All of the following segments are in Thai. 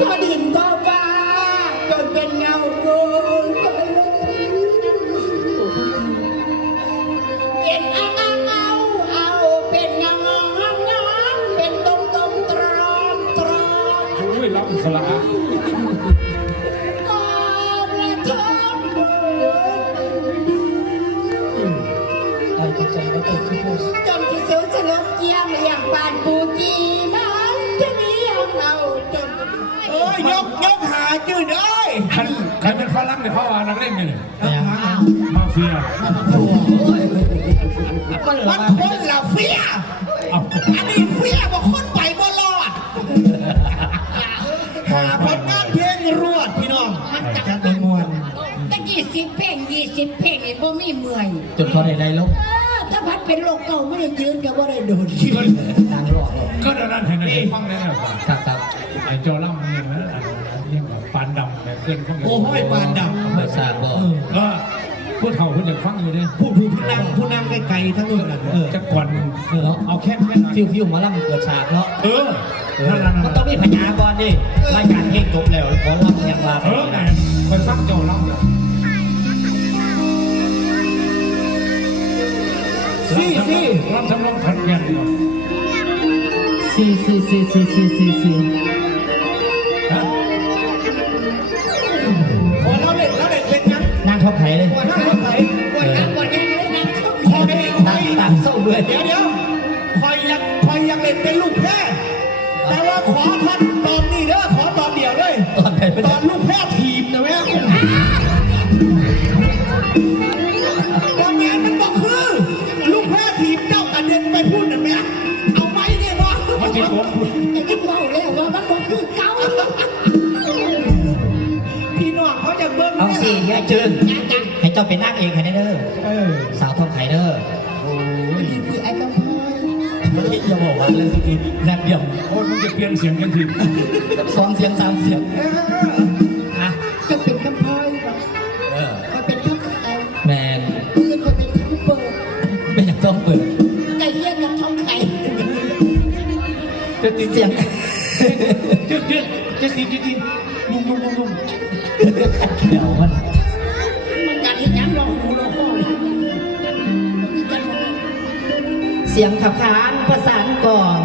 ก็ดินก็ฟ้า เป็นฝรั่งเนี่ยเขาว่านักเล่นไงเนี่ยแต่ยังมาเฟียมันคนละเฟียเอาอันนี้เฟียบอกคนไปบ่รอดหาผลงานเพลงรวดพี่น้องมันจัจับดเป็นมวลตะกี้สิบเพลงยี่สิบเพลงนี่บ่มีเมื่อยจนเขาได้ได้ลบเออถ้าพัดเป็นโรคเก่าไม่ได้ยืนก็บ่ได้โดดก็ทางหลอกหรอกก็เดี๋ยวนั้นเห็นได้ฟังได้แล้วป่ะครับครับไอ้โจล่ำเนี่ยนะอันนั้นยังแบบ ปานดำแบบเกินพวกโอ้ยปานดเมื่อสร้างบอกก็ผู้เฒ่าผู้อยากฟังอยู่เนี่ยำผู้ผู้ผู้นั่งผู้นั่งไกลๆทั้งนู้นน่ะเออจะก่อนเออเอาแค่แค่นั้นฟิวฟิวหมาล่ำเกิดฉากเนาะเออนั่นนั่นมันต้องมีพญาก่อนดิรายการเพลงจบแล้วขอล่ำยังลาไปเออนะคอยฟังโจล่ำเนี่ยซี่ซี่ล่ำทำนองขัดแย้งเนาะซีซีซีซีซีซีซี ให้เจ้าเป็นนางเอกให้ได้เด้อเออสาวทองไข่เด้อนี่คือไอ้กำพร้อยอย่าบอกว่าเรื่องที่แนบเดียวโอ้ยมันจะเปลี่ยนเสียงกันทีสองเสียงสามเสียงอะจะเป็นกำพร้อยบ่เออก็เป็นทั้งขายแมนปืนก็เป็นทั้งเปิดเป็นอย่างต้องเปิดไก่เหี้ยกับท้องไข่จะติดเสียงจะจะจะติดจะติดนุ่มนุ่มนุ่มนุ่มเดี๋ยวมันมัน สียงขับขานประสานก่อน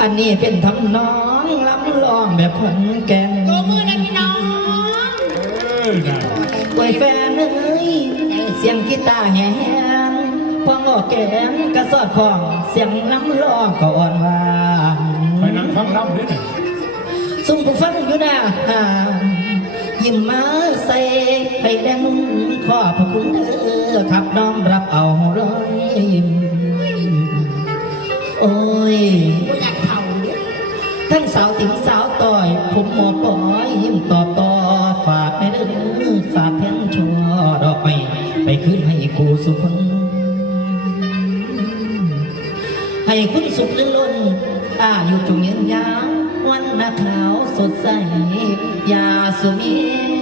อันนี้เป็นทำนองลำลองแบบขอนแก่นตัวมือนะพี่น้องเออน่ะไว้แฟนเอ้ยเสียงกีตาร์แหนพองออกแกงกระสอดของเสียงลำลองก็อ่อนหวานไปนั่งฟังรำด้วยน่ะซุ่มผู้ฟังอยู่หน้าห่างยิ้มมาใส่ให้แดงนุ่มขอบพระคุณเธอครับน้อมรับเอารอยยิ้ม โอ้ยกูอยากเผาเนี่ยทั้งสาวติ๋งสาวต่อย ผมหมอปอยยิ้มตอบต่อฝากในเรื่องฝากแผ่นชัวดอกไม้ไปขึ้นให้ครูสุฟังให้คุณสุขลื่นล้นอายุจงยืนยาววันหน้าขาวสดใสยาสุมีหม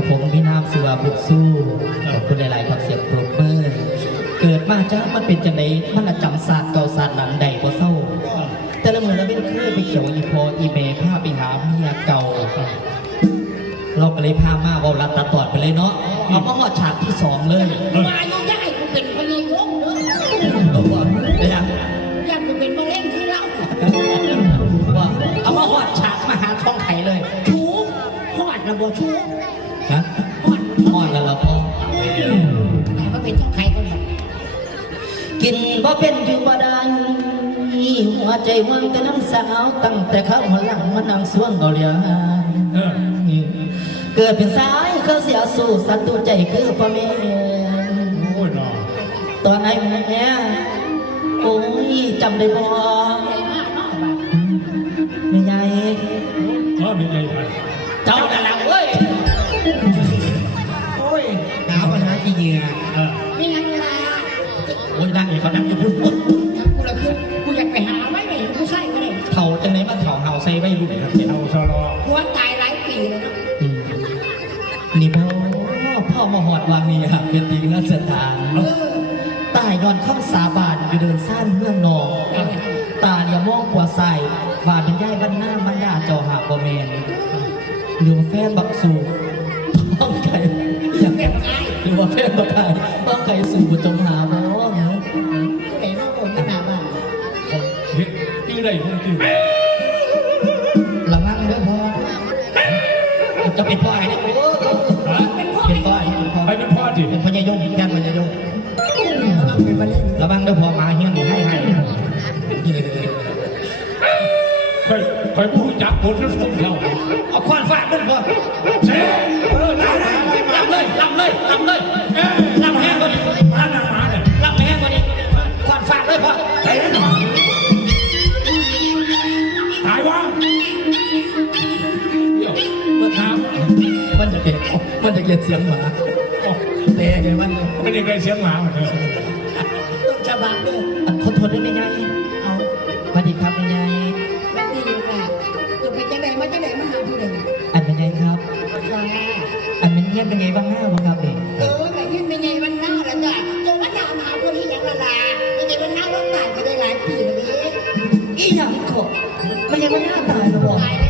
กับผมพี่น้ำสุวาบุตรสู้ขอบคุณหลาย ๆ ครับเสียงปรบมือเกิดมาจ้ามันเป็นจังไดมันละจำศาสตร์เก่าศาสตร์หนังใดบ่เศร้า แต่ละมือเราเป็นเคยไปเขียวอีพออีเมพาไปหาเมียเก่า เราก็เลยพามาเวาลัดตัดตอดไปเลยเนาะเอามาหอดฉากที่สองเลยมาอยู่ได้กูเป็นพญายงเด้อเอาว่าเดี๋ยวนะอยากกูเป็นมะเร็งคือเราว่าเอามาหอดฉากมาหาทองไข่เลยชูหอดระบบชู กินบ่เป็นอยู่บ่ได้หัวใจว่างแต่น้ำสาวตั้งแต่เข้าหัวหลังมานั่งสวงเอาเลียเออเกิดเป็นสายเขาเสียสู่สัตว์ตัวใจคือพ่อแม่โอ้ยน่ะตอนไหนแม่โอ้ยจำได้บ่ไปมากเนาะบัดไม่ใหญ่เออไม่ใหญ่ ไว้รุ่ครับไปเอาซอลอหัวตายหลายปีแล้นะนี่พ่อพ่อมาหอดวางนี่ครับเป็นจริงนักสถานตายนอนข้างสาบานไปเดินสร้างเมื่องนองตาอย่ามองขวาใส่บาดเป็นย่ายบ้านหน้าบ้านดาจอหักบอเมนหรือว่าแฟนบักสูต้องไก่อย่างหรือว่าแฟนบักไก่ต้องไก่สู่จมหาบ่เห็นว่าผมขนาดว่าเห็นที่ไรผมคือ จะเป็นพ่อไอ้เนี่ยโอ้เป็นพ่อเป็นพ่อเป็นพ่อไปเป็นพ่อดิเป็นพญายงแทนพญายงเราเป็นมะเร็งระวังเด้อพ่อมาเฮียนให้ให้คอยคอยพูดจักคนที่สุดเราเอาควานฟาดมันพ่อเจ๊เออได้ได้ลำเลยลำเลยลำเลยเอ๊ะลำแห้งกว่านี้มาหน้ามาเนี่ยลำแห้งกว่านี้ควานฟาดเลยพ่อ มันจะเก็บเสียงหมาโอ้แต่ไงมันเนี่ยไม่ได้ใครเสียงหมาเหมือนเดิมต้นฉบับเด้ออันคนทนได้ไหมยายเอาสวัสดีครับแม่ยายแบบนี้อยู่ค่ะจะไปจังไดมาจังไดมาหาผู้ใดอันเป็นไงครับว่าอันเป็นเงียบเป็นไงบ้างหน้าบ้างครับเนี่ยเออแต่ยื่นเป็นไงวันหน้าแล้วจ้ะจงมาถามหาคนที่ยังละลาเป็นไงวันหน้าเราตายไปได้หลายปีแล้วนี่อีหยังขอไม่ยังไม่น่าตายนะบอกตายแล้วเฮ็ด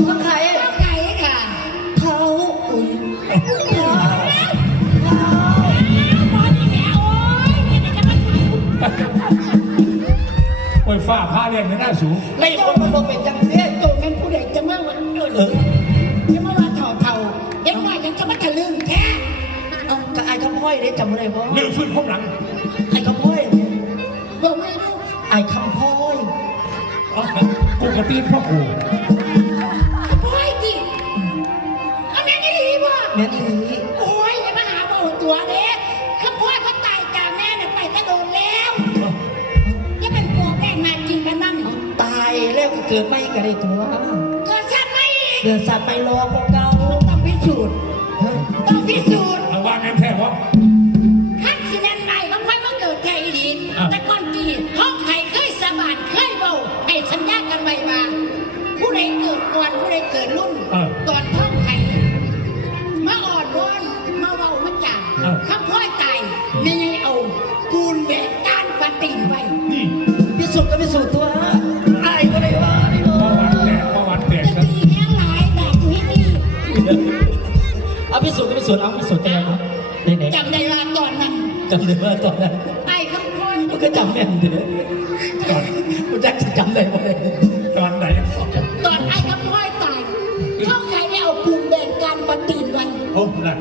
นี่บอกต้องไข่ท้องไข่ค่ะเท้าอุ้ยเท้าหมอนี่แม่โอ้ยนี่มันจะมาขายโอ้ยฝ้าผ้าเรียนไม่ได้สูงไม่คนมันบอกเป็นจังเสียโตเป็นผู้ใดจะมาวันเออจะมาว่าเท่าเท่าๆยังว่ายังจะมาทะลึ่งแท้เอากระไอ้คำพ้อยได้จำอะไรบ่เรื่องฟื้นพบหลังไอ้คำพ้อยบอกไม่รู้ไอ้คำพ้อยอ๋อกูกระตีนพ่อกู เดือดสัตว์ไปรอพวกเก่ เอาพิสูจน์ก็พิสูจน์เอาพิสูจน์จะยังไงไหนจำได้ว่าตอนนั้นๆจำได้ว่าตอนนั้นไอ้ข้าพ่อมันก็จำแม่นเด้อตอนกูจักจะจำได้บ่ได้ตอนไหนตอนไอ้ข้าพ่อตายท้องไข่ได้เอาปูนแบกก้านปฏินไว้โอ้นั่น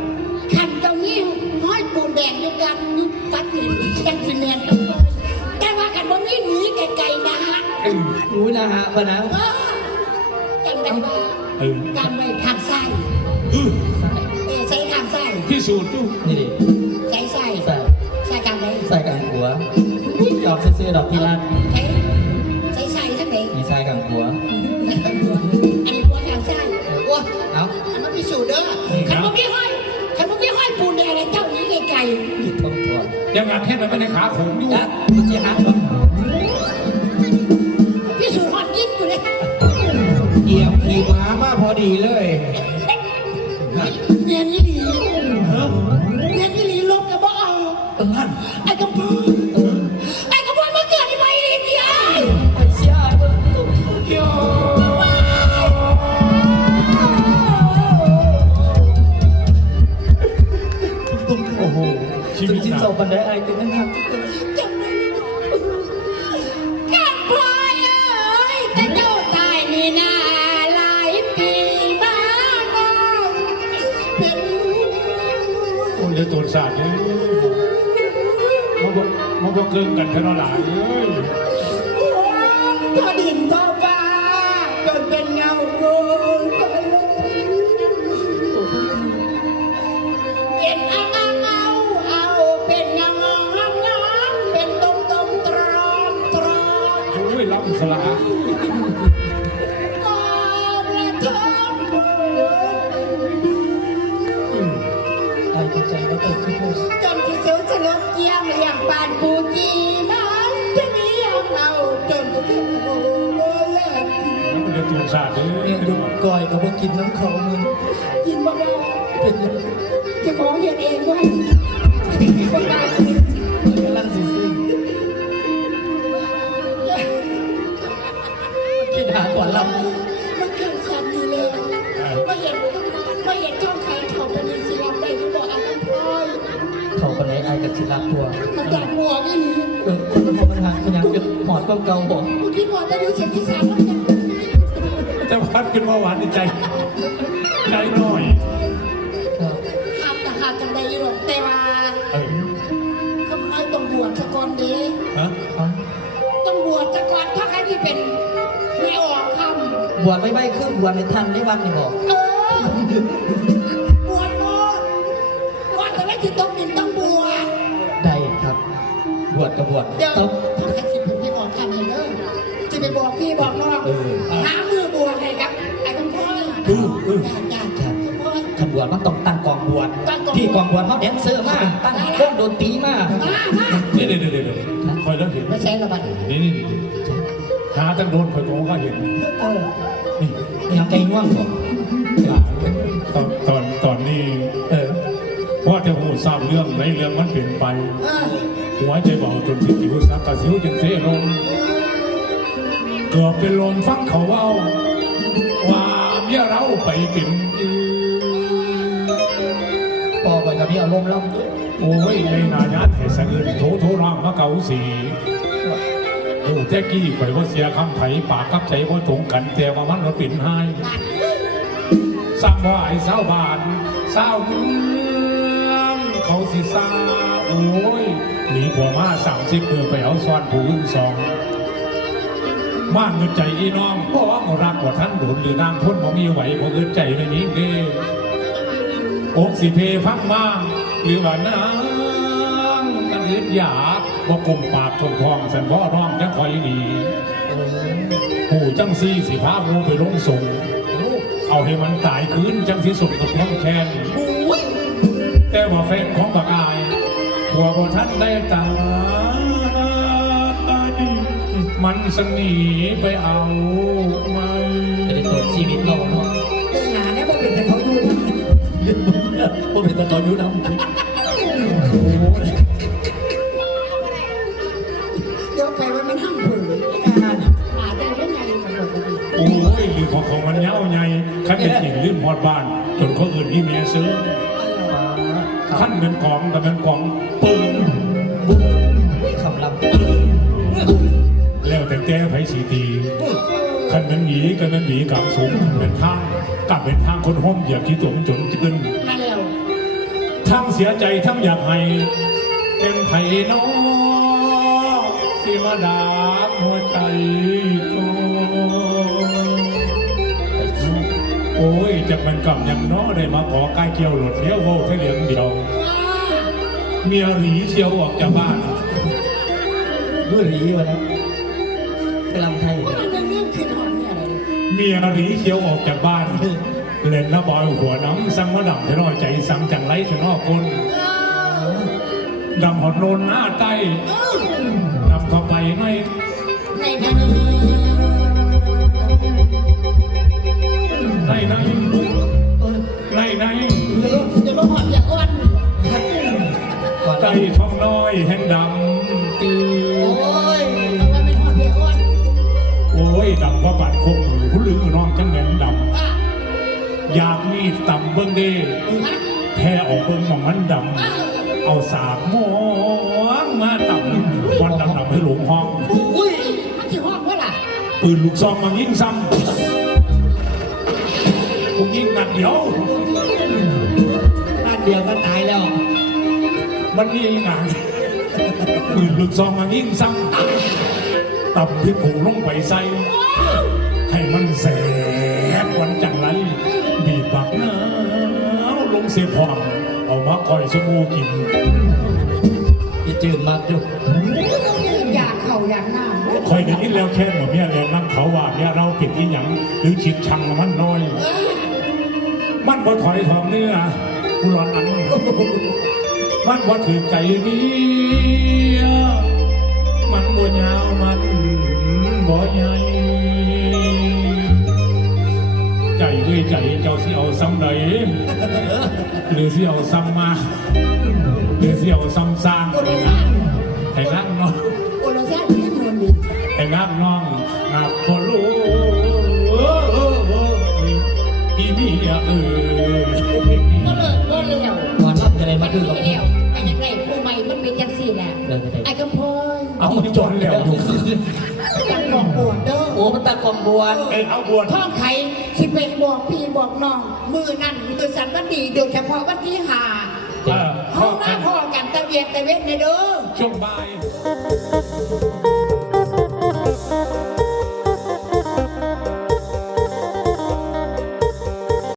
ขันตรงนี้ห้อยปูนแดงด้วยกันฟัดหินกันสิเนียนกันเลยแต่ว่ากันว่ามีหนีไกลๆนะฮะเออรู้นะฮะปะนะเออจำได้ว่า พิสูจน์ดูนี่ดิใส่ใส่ใส่ใส่การไหนใส่กลางหัวดอกซื่อๆดอกพิรันใส่ใส่ใส่ทั้งไหนมีใส่กลางหัวใส่ทางหัวอันนี้หัวทางซ้ายว้าเอ้าอันนั้นพิสูจน์เด้อขันว่ามีห้อยขันว่ามีห้อยปูนแดงอะไรเจ้าหนี้ไกลคิดทบทวนยังงานแค่มันไม่ได้ขาโขงอยู่นะมันจะหักบ่ๆพิสูจน์หอดยิ่งอยู่เลยเหยียบขี่ม้ามาพอดีเลย มันก็เกินกันเท่าไหร่เอ้ยทอดินท มันได้ตัวศาสตร์เนี่ยเนี่ยดูก้อยกับพวกกินน้ำเขามึงกินบ่ได้เป็นยังไงจะของเห็นเองว่าบ่ได้กำลังสิซิงคิดหาก่อนลมันเกิดสันดีเลยไม่เห็นไม่เห็นช่องใครเขาเป็นอิสลามได้ที่บอกอันนั้นพลอยำเขาคนไหนไอ้กับศิลาตัวมันอยากบวกอีหลีเออคนละคนมันหักมันยังจะหอดความเก่าบอกกูคิดว่าจะดูเสียงที่สามแล้วเนี่ยแต่ พัดขึ้นมาหวานในใจ ใจหน่อยครับหักกับหักกันได้อยู่หรอกแต่ว่าเออทำไมต้องบวชซะก่อนดีฮะเอาต้องบวชซะก่อนถ้าใครที่เป็นไม่ออกคบวชไม่ไม่คือบวชในทันในวันนี่บอกำเออบวชโมบวชแต่ไม่ถึงต้องบินต้องบวชได้ครับ บวชกับบวชเดี๋ยวต้องถ้าใครสิเป็นไม่ออกคำให้เด้อจะไปบอกพี่บอกน้องเออ หามื วนมันต้องตั้งกองบวชตั้งกองบวช พี่กองบวชเขาแดนเซอร์มาตั้งเครื่องดนตรีมามามาเดี๋ยวเดี๋ยวเดี๋ยวเดี๋ยวคอยแล้วเห็นไม่ใช่ละบัดนี่นี่นี่หาตั้งโดนคอยกองก็เห็นเออนี่ยังใจง่วงบ่ตอนตอนตอนนี้เออพ่อจะหูทราบเรื่องในเรื่องมันเปลี่ยนไป เออหัวใจเบาจนสิวสักกะสิวจึงเสลงเกือบเป็นลมฟังเขาเว้าว่าเมียเราไปเป็นอือพอ กับพี่อารมณ์ล่ำด้วยโอ้ยในนาญาติสะอื่นโถโถรางมาเก่าสีโอ้แจ๊กกี้ข่อยว่าเสียคำไผ่ปากกับใจว่าตรงกันแต่ว่ามันเราเป็นให้สั่งว่าไอ้สาวบ้านสาวเมืองเขาสิซาโอ้ยหนีผัวมาสามสิบมือไปเอาซ้อนผู้อื่นสองบ้านเงินใจอีน้องเพราะว่ารักกว่าท่านโดนหรือนางพ้นบ่มีไหวเพราะเงินใจไม่นี้เด้ อกสิเพฟังมาหรือว่านางกันอึดอยากว่ากลมปากกลมทองสันพ่อร้องจังคอยดีเออหูจังซี่สิพาหูไปลงส่งเอาให้มันตายคืนจังที่สุดกับท้องแคนแต่ว่าแฟนของบักอายผัวบ่ท่านได้ตายมันสนีไปเอามันจะได้ตรวจชีวิตเราเนาะหนาเนี่ยบ่เป็นแต่เขาดู นะผมเป็นตะกอนยุน้ำเดี๋ยวไปว่ามันห้ามผืนงานหาได้ไม่ไงมันบอกว่าโอ้ยลืมของของมันเย้าใหญ่ขั้นเป็นจริงลืมฮอดบ้าน จนเขาอื่นที่เมียซื้อขั้นเป็นกองแต่เป็นกองปึ้งบุ้งคำลำแล้วแต่แก้ไผสีตีขั้นเป็นหนีกันเป็นหนีกลางสูงเป็นทางกลับเป็นทางคนห้อมเหยียบที่ตัวมันจนจืนมาแล้ว ทั้งเสียใจทั้งอยากให้เป็นไผ่น้อที่มาดาบหัวใจกูโอ้ยจะมันกลับยังน้อได้มาขอใกล้เกี่ยวหลดเลี้ยวโว้แค่เหลืองเดียวเมียหลีเชียวออกจากบ้านเมื่อรีวะนะไปลำไทยว่าเรื่องเรื่องคือหอนเนี่ยอะไรเมียหลีเชียวออกจากบ้าน เล่นน้าบอยหัวน้ำสั่งมาดำเทน้อยใจสั่งจังไรเทนอคนดำหอดโนนหน้าใต้ดำเข้าไปในในในในในเออในในจะมาหอมอย่างอ้วนก่อนใจท้องน้อยแห่งดำตือโอ้ยว่าเป็นหอมอย่างอ้วนโอ้ยดำว่าบาดคงมือผู้ลือน้องจังเหม็นดว่าำ อยากมีดต่ำเบิ้งเด้ฮะแพ้ออกเบิ้งมองมันดำเอาสากมองมาต่ำวันดำดำให้หลงห้องอุ้ยมันจะหอมว่าล่ะปืนลูกซองมายิงซ้ำผมยิงนัดเดียวนัดเดียวก็ตายแล้ว มันมีหนังปืนลูกซองมายิ่งซ้ำตับที่ผูลงไปใส่ให้มันแสบ เสียพร้อมเอามาคอยสมูกินอีจืดมากอยู่อยากเข่าอยากหน้าคอยได้ยินแล้วแค่หมดเนี่ยเลยนั่งเขาว่าเนี่ยเราผิดอีหยังหรือชิดชังมันน้อย มันบ่ถอยทองเนื้อกูร้อนอันมันบ่ถือใจเมียมันบ่ยาวมันบ่ใหญ่ ใจเอ้ยใจเจ้าสิเอาซ้ำใดหรือสิเอาซ้ำมาหรือสิเอาซ้ำสร้างโอโลซ่าให้นั่งเนาะโอโลซ่าที่นวลดีให้นักน้องนับบ่รู้อีเมียเออก็เลิกก็เลี้ยวก่อนรับจะได้มานคือกับเลี้ยวไอ้ยังไงผู้ใหม่มันเป็นจังสี่แหละไปได้ไอ้กำพลเอามันจนแล้วอยู่จังบอกปวดเด้อโอ้มันตากองบวนเอ้เอาบวชท่องไข่ สิเป็นบอกพี่บอกน้อง มือนั่นมือสันวันดีโดยเฉพาะวันที่หาเออเขามาพ่อกันตะเวียนตะเวนในเด้อ ช่วงบ่าย